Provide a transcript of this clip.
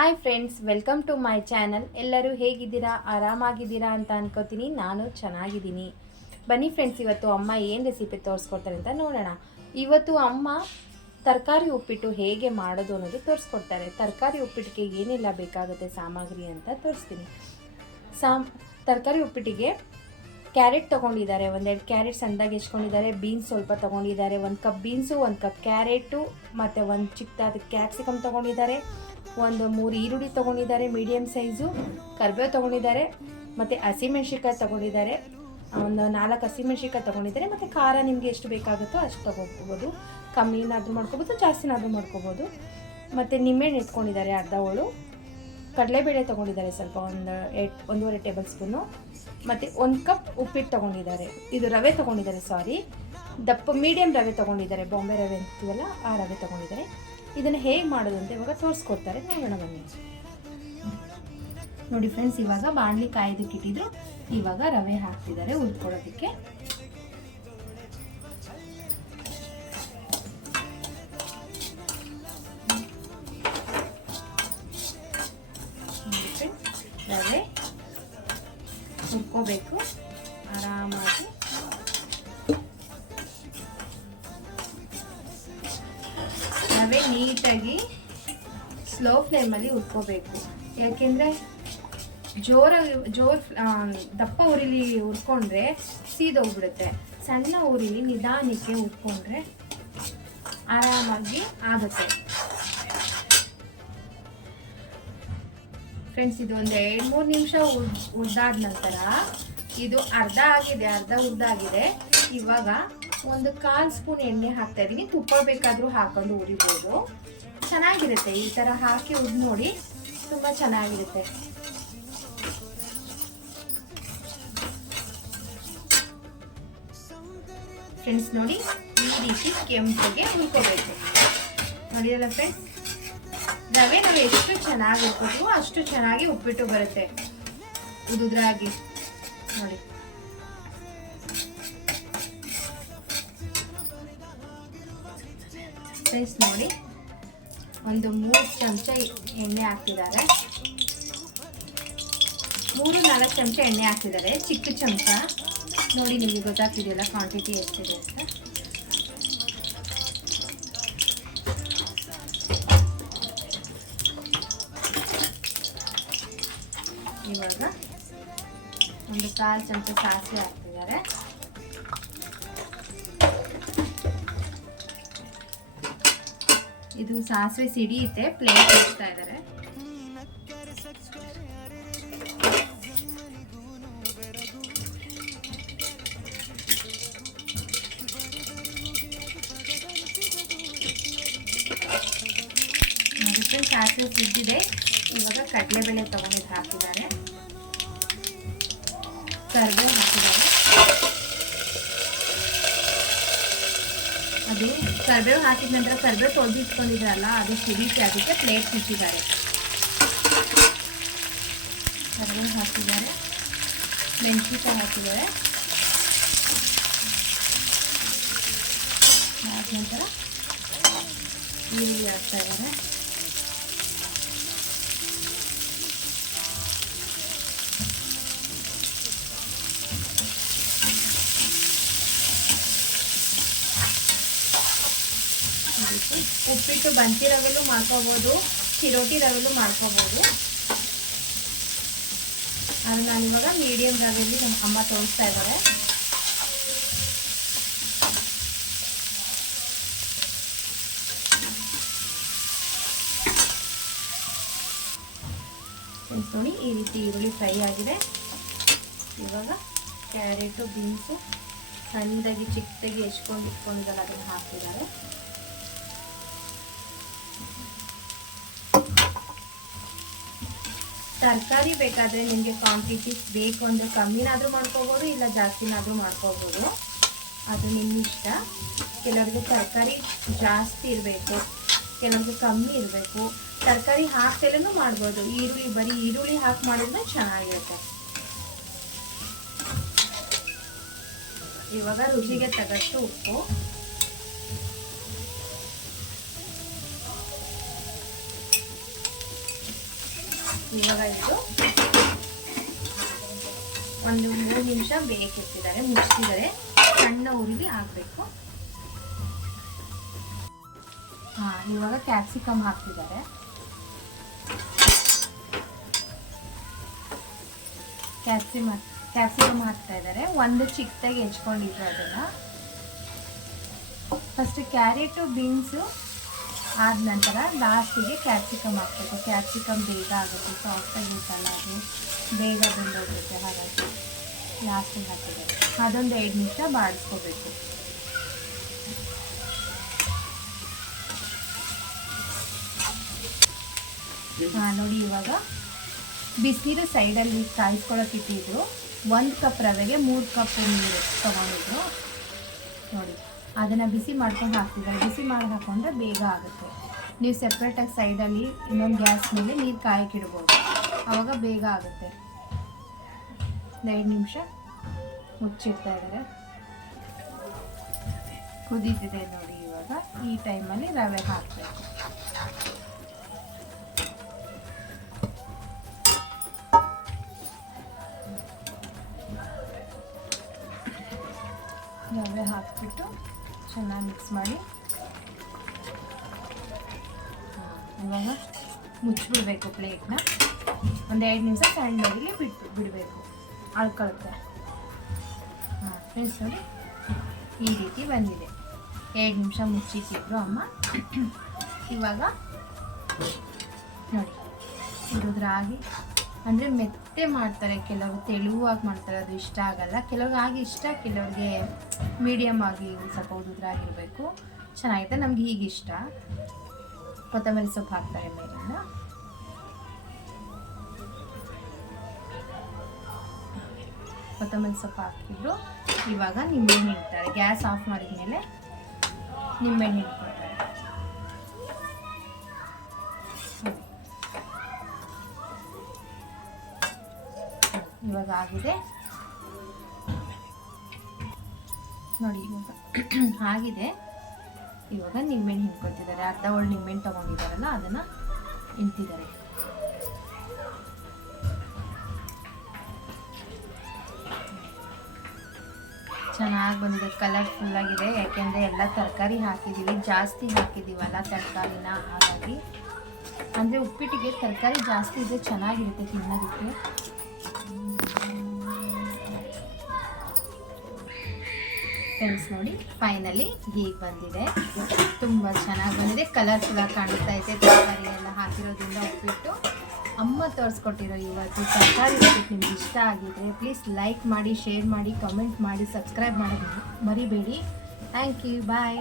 Hi friends welcome to my channel ಎಲ್ಲರೂ ಹೇಗಿದ್ದೀರಾ? ಆರಾಮಾಗಿದ್ದೀರಾ ಅಂತ ಅನ್ಕೋತೀನಿ. ನಾನು ಚೆನ್ನಾಗಿದ್ದೀನಿ. ಬನ್ನಿ ಫ್ರೆಂಡ್ಸ್ ಇವತ್ತು ಅಮ್ಮ ಏನು ರೆಸಿಪಿ ತೋರಿಸ್ಕೊಡ್ತಾರೆ ಅಂತ ನೋಡೋಣ. ಇವತ್ತು ಅಮ್ಮ ತರಕಾರಿ ಉಪ್ಪಿಟ್ಟು ಹೇಗೆ ಮಾಡೋದು ಅನ್ನೋದು ತೋರಿಸ್ಕೊಡ್ತಾರೆ. ತರಕಾರಿ ಉಪ್ಪಿಟ್ಟಿಗೆ ಏನೆಲ್ಲ ಬೇಕಾಗುತ್ತೆ? ಸಾಮಗ್ರಿ ಅಂತ ತೋರಿಸ್ತೀನಿ. ಸಾಮ್, ತರಕಾರಿ ಉಪ್ಪಿಟ್ಟಿಗೆ ಕ್ಯಾರೆಟ್ ತೊಗೊಂಡಿದ್ದಾರೆ. ಒಂದೆರಡು ಕ್ಯಾರೆಟ್ ಸಣ್ಣದಾಗಿ ಹೆಚ್ಕೊಂಡಿದ್ದಾರೆ. ಬೀನ್ಸ್ ಸ್ವಲ್ಪ ತೊಗೊಂಡಿದ್ದಾರೆ. ಒಂದು ಕಪ್ ಬೀನ್ಸು ಒಂದು ಕಪ್ ಕ್ಯಾರೆಟು ಮತ್ತು ಒಂದು ಚಿಕ್ಕದಾದ ಕ್ಯಾಪ್ಸಿಕಮ್ ತೊಗೊಂಡಿದ್ದಾರೆ. ಒಂದು ಮೂರು ಈರುಳ್ಳಿ ತೊಗೊಂಡಿದ್ದಾರೆ ಮೀಡಿಯಮ್ ಸೈಜು ಕರಿಬೇವು ತೊಗೊಂಡಿದ್ದಾರೆ, ಮತ್ತು ಹಸಿಮೆಣ್ಸಿನ್ಕಾಯಿ ತೊಗೊಂಡಿದ್ದಾರೆ. ಒಂದು ನಾಲ್ಕು ಹಸಿಮೆಣ್ಸಿನ್ಕಾಯಿ ತೊಗೊಂಡಿದ್ದಾರೆ, ಮತ್ತು ಖಾರ ನಿಮಗೆ ಎಷ್ಟು ಬೇಕಾಗುತ್ತೋ ಅಷ್ಟು ತೊಗೊಬೋದು ಕಮ್ಮಿನಾದರೂ ಮಾಡ್ಕೋಬೋದು, ಜಾಸ್ತಿನಾದರೂ ಮಾಡ್ಕೋಬೋದು. ಮತ್ತು ನಿಂಬೆಹಣ್ಣು ಇಟ್ಕೊಂಡಿದ್ದಾರೆ ಅರ್ಧ ಹೋಳು. ಕಡಲೆಬೇಳೆ ತೊಗೊಂಡಿದ್ದಾರೆ ಸ್ವಲ್ಪ, ಒಂದು ಎಟ್, ಒಂದೂವರೆ ಟೇಬಲ್ ಸ್ಪೂನು. ಮತ್ತು ಒಂದು ಕಪ್ ಉಪ್ಪಿಟ್ಟು ತೊಗೊಂಡಿದ್ದಾರೆ. ಇದು ರವೆ ತೊಗೊಂಡಿದ್ದಾರೆ ಸಾರಿ ದಪ್ಪ ಮೀಡಿಯಮ್ ರವೆ ತೊಗೊಂಡಿದ್ದಾರೆ, ಬಾಂಬೆ ರವೆ ಅಂತೀವಲ್ಲ, ಆ ರವೆ ತೊಗೊಂಡಿದ್ದಾರೆ. ಇದನ್ನು ಹೇಗೆ ಮಾಡೋದು ಅಂತ ಇವಾಗ ತೋರಿಸ್ಕೊಡ್ತಾರೆ. ನೋಡೋಣ ಬನ್ನಿ. ನೋಡಿ ಫ್ರೆಂಡ್ಸ್ ಇವಾಗ ಬಾಣಲಿ ಕಾಯ್ದಕ್ಕೆ ಇಟ್ಟಿದ್ರು. ಇವಾಗ ರವೆ ಹಾಕ್ತಿದ್ದಾರೆ ಉದ್ಕೊಳ್ಳೋದಕ್ಕೆ ರವೆ ಹುರ್ಕೋಬೇಕು. ಆರಾಮಾಗಿ. ನೀಟಾಗಿ ಸ್ಲೋ ಫ್ಲೇಮಲ್ಲಿ ಹುರ್ಕೋಬೇಕು. ಯಾಕೆಂದರೆ ಜೋರಾಗಿ ಜೋರ್ ದಪ್ಪ ಉರಿಲಿ ಉರ್ಕೊಂಡ್ರೆ ಸೀದೋಗ್ಬಿಡುತ್ತೆ. ಸಣ್ಣ ಉರಿಲಿ ನಿಧಾನಕ್ಕೆ ಹುರ್ಕೊಂಡ್ರೆ ಆರಾಮಾಗಿ ಆಗುತ್ತೆ. ಫ್ರೆಂಡ್ಸ್ ಇದು ಒಂದು ಎರಡು ಮೂರು ನಿಮಿಷ ಉದ್ದಾದ ನಂತರ ಇದು ಅರ್ಧ ಆಗಿದೆ, ಅರ್ಧ ಉದ್ದಾಗಿದೆ ಇವಾಗ ಒಂದು ಕಾಲು ಸ್ಪೂನ್ ಎಣ್ಣೆ ಹಾಕ್ತಾ ಇದ್ದೀನಿ ತುಪ್ಪ ಬೇಕಾದರೂ ಹಾಕೊಂಡು ಉರಿಬೋದು ಚೆನ್ನಾಗಿರುತ್ತೆ ಈ ಥರ ಹಾಕಿ ಉದ್ ನೋಡಿ, ತುಂಬ ಚೆನ್ನಾಗಿರುತ್ತೆ. ಫ್ರೆಂಡ್ಸ್ ನೋಡಿ, ಈ ರೀತಿ ಕೆಂಪಗೆ ಹುರ್ಕೋಬೇಕು. ನೋಡಿದಲ್ಲ ಫ್ರೆಂಡ್ಸ್? ರವೆ ನಾವು ಎಷ್ಟು ಚೆನ್ನಾಗಿ ಉಪ್ಪಿಟ್ಟು ಅಷ್ಟು ಚೆನ್ನಾಗಿ ಉಪ್ಪಿಟ್ಟು ಬರುತ್ತೆ. ಉದುದ್ರಾಗಿ. ನೋಡಿ. ಫ್ರೆಂಡ್ಸ್ ನೋಡಿ. ಒಂದು ಮೂರು ಚಮಚ ಎಣ್ಣೆ ಹಾಕಿದ್ದಾರೆ. ಮೂರು, ನಾಲ್ಕು ಚಮಚ ಎಣ್ಣೆ ಹಾಕಿದ್ದಾರೆ. ಚಿಕ್ಕ ಚಮಚ. ನೋಡಿ ನಿಮಗೆ ಗೊತ್ತಾಗ್ತಿದೆಯಲ್ಲ ಕ್ವಾಂಟಿಟಿ ಎಷ್ಟಿದೆ ಅಂತ. ಇವಾಗ ಒಂದು ಕಾಲು ಚಮಚ ಸಾಸಿವೆ ಹಾಕ್ತಿದ್ದಾರೆ ಇದು ಸಾಸಿವೆ ಇದೆ ಪ್ಲೇಟ್ ಇಡ್ತಾ ಇದ್ದಾರೆ ಸಾಸಿವೆ ಸಿದ್ದಿದೆ ಇವಾಗ ಕಡಲೆಬೇಳೆ ತಗೊಂಡಿದ್ದು ಹಾಕಿದ್ದಾರೆ. ಕರ್ಬೇವು ಹಾಕಿದ್ದಾರೆ. ಅದು ಕರಿಬೇವು ಹಾಕಿದ ನಂತರ ಕರಿಬೇವು ತೊಳೆದು ಇಟ್ಕೊಂಡಿದ್ರಲ್ಲ ಅದು ಸಿಡಿಸಿ ಅದಕ್ಕೆ ಪ್ಲೇಟ್ ಇಟ್ಟಿದ್ದಾರೆ ಕರಿಬೇವು ಹಾಕಿದ್ದಾರೆ. ಮೆಣಸಿನ್ಕಾಯಿ ಹಾಕಿದ್ದಾರೆ. ಆದ ನಂತರ ಈರುಳ್ಳಿ ಹಾಕ್ತಾ ಇದ್ದಾರೆ ಈ ರೀತಿ ಉಪ್ಪಿಟ್ಟು ಬಂತಿ ರವೆಲ್ಲೂ ಮಾಡ್ಕೋಬೋದು, ಚಿರೋಟಿ ರವೆಲ್ಲೂ ಮಾಡ್ಕೋಬೋದು. ನಾನು ಇವಾಗ ಮೀಡಿಯಂ ರವೆಯಲ್ಲಿ ನಮ್ಮ ಅಮ್ಮ ತೋರಿಸ್ತಾ ಇದ್ದಾರೆ ನೋಡಿ ಈ ರೀತಿ ಈರುಳ್ಳಿ ಫ್ರೈ ಆಗಿದೆ. ಇವಾಗ ಕ್ಯಾರೆಟು, ಬೀನ್ಸು, ಸಣ್ಣದಾಗಿ ಚಿಕ್ಕದಾಗಿ ಹೆಚ್ಕೊಂಡು ಇಟ್ಕೊಂಡಿದ್ದಲ್ಲ ಅದನ್ನು ಹಾಕಿದ್ದಾರೆ ತರಕಾರಿ ಬೇಕಾದರೆ ನಿಮಗೆ ಕ್ವಾಂಟಿಟಿ ಬೇಕು ಅಂದರೆ ಕಮ್ಮಿನಾದರೂ ಮಾಡ್ಕೋಬೋದು, ಇಲ್ಲ ಜಾಸ್ತಿನಾದರೂ ಮಾಡ್ಕೋಬೋದು. ಅದು ನಿಮ್ಮ ಇಷ್ಟ. ಕೆಲವ್ರಿಗೆ ತರಕಾರಿ ಜಾಸ್ತಿ ಇರಬೇಕು, ಕೆಲವ್ರಿಗೆ ಕಮ್ಮಿ ಇರಬೇಕು. ತರಕಾರಿ ಹಾಕ್ದೆಲ್ಲೂ ಮಾಡ್ಬೋದು. ಈರುಳ್ಳಿ, ಬರೀ ಈರುಳ್ಳಿ ಹಾಕಿ ಮಾಡಿದ್ರೆ ಚೆನ್ನಾಗಿರುತ್ತೆ. ಇವಾಗ ರುಚಿಗೆ ತಗಷ್ಟು ಉಪ್ಪು. ಇವಾಗ ಇದು ಒಂದು ಮೂರು ನಿಮಿಷ ಬೇಕಿಟ್ಟಿದ್ದಾರೆ ಮುಚ್ಚಿದ್ದಾರೆ. ಸಣ್ಣ ಉರಿಲಿ ಹಾಕಬೇಕು ಹಾಂ, ಇವಾಗ ಕ್ಯಾಪ್ಸಿಕಮ್ ಹಾಕ್ತಿದ್ದಾರೆ. ಕ್ಯಾಪ್ಸಿಮ ಕ್ಯಾಪ್ಸಿಕಮ್ ಹಾಕ್ತಾ ಇದ್ದಾರೆ. ಒಂದು ಚಿಕ್ಕದಾಗಿ ಹೆಚ್ಕೊಂಡಿದ್ರು ಅದನ್ನು. ಫಸ್ಟ್ ಕ್ಯಾರೆಟು ಬೀನ್ಸು ಆದ ನಂತರ ಲಾಸ್ಟಿಗೆ ಕ್ಯಾಪ್ಸಿಕಮ್ ಹಾಕ್ಬೇಕು. ಕ್ಯಾಪ್ಸಿಕಮ್ ಬೇಗ ಆಗುತ್ತೆ ಸಾಫ್ಟಾಗಿ ಇರುತ್ತಲ್ಲ ಅದು. ಬೇಗ ಬಂದೋಗುತ್ತೆ ಹಾಗಾಗಿ ಲಾಸ್ಟಿಗೆ ಹಾಕಿದ್ದಾರೆ ಅದೊಂದು ಎರಡು ನಿಮಿಷ ಬಾಡಿಸ್ಕೋಬೇಕು. ಹಾಂ, ನೋಡಿ ಇವಾಗ ಬಿಸಿನೀರು ಸೈಡಲ್ಲಿ ಕಾಯಿಸ್ಕೊಳ್ಳೋಕೆ ಇಟ್ಟಿದ್ರು. ಒಂದು ಕಪ್ ರವೆಗೆ ಮೂರು ಕಪ್ ನೀರು ತೊಗೊಂಡಿದ್ರು. ನೋಡಿ. ಅದನ್ನು ಬಿಸಿ ಮಾಡ್ಕೊಂಡು ಹಾಕ್ತಿದ್ದಾರೆ. ಬಿಸಿ ಮಾಡಿ ಹಾಕೊಂಡ್ರೆ ಬೇಗ ಆಗುತ್ತೆ. ನೀವು ಸೆಪ್ರೇಟಾಗಿ ಸೈಡಲ್ಲಿ ಇನ್ನೊಂದು ಗ್ಯಾಸ್ ಮೇಲೆ ನೀರು ಕಾಯಕ್ಕಿಡ್ಬೋದು. ಆವಾಗ ಬೇಗ ಆಗುತ್ತೆ. ಐದು ನಿಮಿಷ ಮುಚ್ಚಿಡ್ತಾ ಇದ್ದಾರೆ. ಕುದೀತಿದೆ ನೋಡಿ ಇವಾಗ. ಈ ಟೈಮಲ್ಲಿ ರವೆ ಹಾಕಬೇಕು. ರವೆ ಹಾಕ್ಬಿಟ್ಟು ಚೆನ್ನಾಗಿ ಮಿಕ್ಸ್ ಮಾಡಿ ಇವಾಗ ಮುಚ್ಚಿಬಿಡ್ಬೇಕು ಪ್ಲೇಟ್ನ ಒಂದು ಎರಡು ನಿಮಿಷ ಸಣ್ಣದಾಗಿ ಬಿಟ್ಟು ಬಿಡಬೇಕು. ಅಳ್ಕೊಳುತ್ತೆ ಹಾಂ ಫ್ರೆಂಡ್ಸ್ ನೋಡಿ ಈ ರೀತಿ ಬಂದಿದೆ. ಎರಡು ನಿಮಿಷ ಮುಚ್ಚಿಟ್ಟಿದ್ರು ಅಮ್ಮ. ಇವಾಗ ನೋಡಿ ಇದು ಅಂದರೆ ಮೆತ್ತೆ ಮಾಡ್ತಾರೆ ಕೆಲವರು, ತೆಳುವಾಗಿ ಮಾಡ್ತಾರೆ, ಅದು ಇಷ್ಟ ಆಗಲ್ಲ. ಕೆಲವ್ರಿಗೆ ಆಗಿ ಇಷ್ಟ, ಕೆಲವ್ರಿಗೆ ಮೀಡಿಯಮ್ ಆಗಿ ಸ್ವಲ್ಪ ಉದುದ್ರಾಗಿರಬೇಕು ಚೆನ್ನಾಗಿದೆ ನಮ್ಗೆ ಹೀಗೆ ಇಷ್ಟ. ಕೊತ್ತಂಬರಿ ಸೊಪ್ಪು ಹಾಕ್ತಾರೆ ಮೇಲಿಂದ ಕೊತ್ತಂಬರಿ ಸೊಪ್ಪು ಹಾಕಿದ್ರು ಇವಾಗ ನಿಂಬೆಹಣ್ಣು ಇಡ್ತಾರೆ ಗ್ಯಾಸ್ ಆಫ್ ಮಾಡಿದ ಮೇಲೆ ನಿಂಬೆಹಣ್ಣು ಇಟ್ಕೊಳ್ತಾರೆ ಇವಾಗ ಆಗಿದೆ ನೋಡಿ ಇವಾಗ ಆಗಿದೆ. ಇವಾಗ ನಿಂಬೆಹಣ್ಣು ಹಿಂಡ್ಕೊತಿದ್ದಾರೆ ಅರ್ಧ ಒಳ್ಳೆ ನಿಂಬೆಹಣ್ಣು ತಗೊಂಡಿದ್ದಾರಲ್ಲ, ಅದನ್ನ ಹಿಂಡ್ತಿದ್ದಾರೆ. ಚೆನ್ನಾಗಿ ಬಂದಿದೆ. ಕಲರ್ಫುಲ್ ಆಗಿದೆ. ಯಾಕೆಂದರೆ ಎಲ್ಲ ತರಕಾರಿ ಹಾಕಿದ್ದೀವಿ ಜಾಸ್ತಿ ಹಾಕಿದ್ದೀವಲ್ಲ ತರಕಾರಿನ, ಹಾಗಾಗಿ. ಅಂದರೆ ಉಪ್ಪಿಟ್ಟಿಗೆ ತರಕಾರಿ ಜಾಸ್ತಿ ಇದೆ ಚೆನ್ನಾಗಿರುತ್ತೆ ತಿನ್ನೋದಕ್ಕೆ. ಫ್ರೆಂಡ್ಸ್ ನೋಡಿ ಫೈನಲಿ ಹೀಗೆ ಬಂದಿದೆ. ತುಂಬ ಚೆನ್ನಾಗಿ ಬಂದಿದೆ. ಕಲರ್ಫುಲ್ಲಾಗಿ ಕಾಣಿಸ್ತಾ ಇದೆ. ತರಕಾರಿ ಎಲ್ಲ ಹಾಕಿರೋದ್ರಿಂದ ಉಪ್ಪಿಟ್ಟು. ಅಮ್ಮ ತೋರಿಸ್ಕೊಟ್ಟಿರೋ ಇವತ್ತು ತರಕಾರಿ ಉಪ್ಪಿಟ್ಟು ನಿಮ್ಗೆ ಇಷ್ಟ ಆಗಿದ್ರೆ ಪ್ಲೀಸ್ ಲೈಕ್ ಮಾಡಿ ಶೇರ್ ಮಾಡಿ ಕಮೆಂಟ್ ಮಾಡಿ ಸಬ್ಸ್ಕ್ರೈಬ್ ಮಾಡಿ ಮರಿಬೇಡಿ. Thank you bye